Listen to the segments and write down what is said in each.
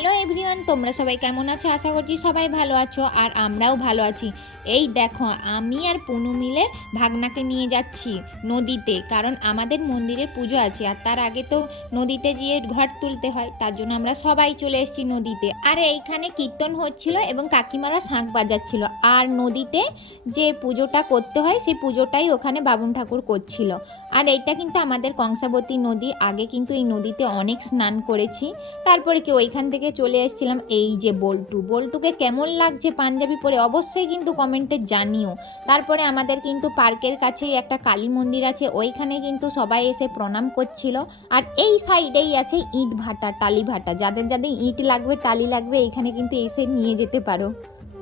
regalo everyone তোমরা সবাই কেমন আছো? আশা করছি সবাই ভালো আছো আর আমরাও ভালো আছি। এই দেখো, আমি আর পুনু মিলে ভাগনাকে নিয়ে যাচ্ছি নদীতে, কারণ আমাদের মন্দিরে পুজো আছে আর তার আগে তো নদীতে গিয়ে ঘর তুলতে হয়, তার জন্য আমরা সবাই চলে এসেছি নদীতে। আর, এইখানে কীর্তন হচ্ছিল এবং কাকিমারা শাঁখ বাজাচ্ছিল আর নদীতে যে পুজোটা করতে হয়, সেই পুজোটাই ওখানে বাবুন ঠাকুর করছিল। আর এইটা কিন্তু আমাদের কংসাবতী নদী, আগে কিন্তু এই নদীতে অনেক স্নান করেছি, তারপরে কি ওইখান থেকে চলে এসেছিলাম, এই যে বল্টু। বল্টুকে কেমন লাগছে পাঞ্জাবি পরে অবশ্যই কিন্তু কমেন্টে জানিও। তারপরে আমাদের কিন্তু পার্কের কাছেই একটা কালী মন্দির আছে, ওইখানে কিন্তু সবাই এসে প্রণাম করছিল। আর এই সাইডেই আছে ইট ভাটা, টালি ভাটা। যাদের যাদের ইট লাগবে, টালি লাগবে, এইখানে কিন্তু এসে নিয়ে যেতে পারো।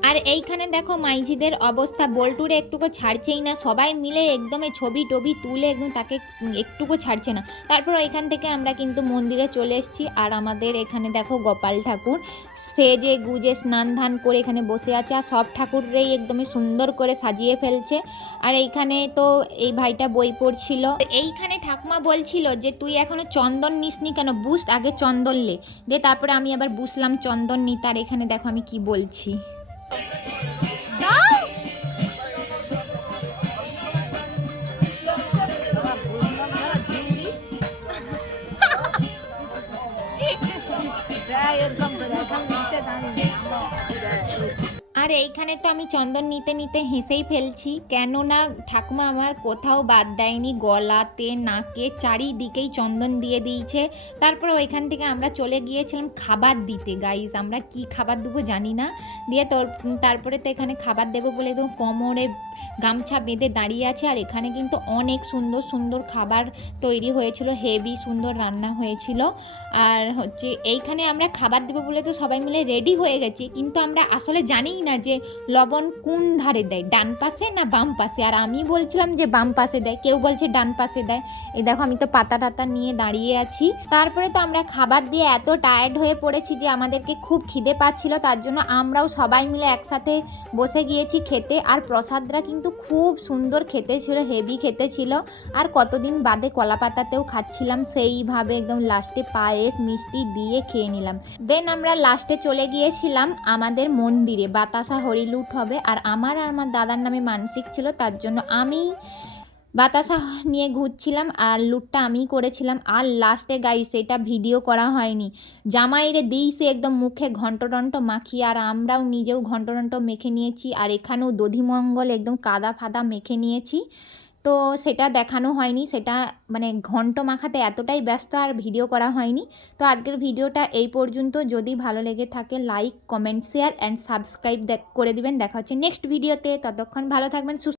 আর এইখানে দেখো মাইঝিদের অবস্থা, বল্টুরে একটুকু ছাড়ছেই না, সবাই মিলে একদমই ছবি টবি তুলে একদম তাকে একটুকু ছাড়ছে না। তারপর এখান থেকে আমরা কিন্তু মন্দিরে চলে এসেছি আর আমাদের এখানে দেখো গোপাল ঠাকুর, সে যে গুজে স্নান ধান করে এখানে বসে আছে আর সব ঠাকুররাই একদমই সুন্দর করে সাজিয়ে ফেলছে। আর এইখানে তো এই ভাইটা বই পড়ছিল। এইখানে ঠাকুমা বলছিল যে, তুই এখনও চন্দন নিসনি কেন? বুঝ আগে চন্দন লে। দিয়ে তারপরে আমি আবার বুঝলাম চন্দন নিতে, আর এখানে দেখো আমি কি বলছি। Yeah, আর এইখানে তো আমি চন্দন নিতে নিতে হেসেই ফেলছি। কেননা ঠাকুমা আমার কোথাও বাদ দেয়নি, গলাতে, নাকে, চারিদিকেই চন্দন দিয়ে দিয়েছে। তারপর ওইখান থেকে আমরা চলে গিয়েছিলাম খাবার দিতে। গাইজ আমরা কি খাবার দেবো জানি না। দিয়ে তোর তারপরে তো এখানে খাবার দেবো বলে তো কোমরে গামছা বেঁধে দাঁড়িয়ে আছে আর এখানে কিন্তু অনেক সুন্দর সুন্দর খাবার তৈরি হয়েছিল, হেভি সুন্দর রান্না হয়েছিল। আর হচ্ছে এইখানে আমরা খাবার দেবো বলে তো সবাই মিলে রেডি হয়ে গেছি, কিন্তু আমরা আসলে জানিই না যে লবণ কোন ধারে দেয়, ডান পাশে না বাম পাশে? আর আমি বলছিলাম যে বাম পাশে দেয়, কেউ বলছে ডান পাশে দেয়। এই দেখো আমি তো পাতা টাতা নিয়ে দাঁড়িয়ে আছি। তারপরে তো আমরা খাবার দিয়ে এত টায়ার্ড হয়ে পড়েছি যে আমাদেরকে খুব খিদে পাচ্ছিল, তার জন্য আমরাও সবাই মিলে একসাথে বসে গিয়েছি খেতে। আর প্রসাদরা কিন্তু খুব সুন্দর খেতে ছিল হেভি খেতে ছিল। আর কতদিন বাদে কলা পাতাতেও খাচ্ছিলাম, সেইভাবে একদম লাস্টে পায়েস, মিষ্টি দিয়ে খেয়ে নিলাম। দেন আমরা লাস্টে চলে গিয়েছিলাম আমাদের মন্দিরে, বাতাসা হরিলুট হবে। আর আমার আর আমার দাদার নামে মানসিক ছিল, তার জন্য আমি বাতাসা নিয়ে ঘুরছিলাম আর লুটটা আমিই করেছিলাম। আর লাস্টে গাই সেটা ভিডিও করা হয়নি। জামাইরে দিয়েছে একদম মুখে ঘন্টটন্ট মাখিয়ে আর আমরাও নিজেও ঘন্টটন্ট মেখে নিয়েছি আর এখানেও দধিমঙ্গল একদম কাদা ফাদা মেখে নিয়েছি। তো সেটা দেখানো হয়নি, সেটা মানে ঘন্ট মাখাতে এতটাই ব্যস্ত আর ভিডিও করা হয়নি। তো আজকের ভিডিওটা এই পর্যন্ত। যদি ভালো লেগে থাকে like comment share and subscribe করে দিবেন। দেখা হচ্ছে নেক্সট ভিডিওতে ততক্ষণ ভালো থাকবেন, সুস্থ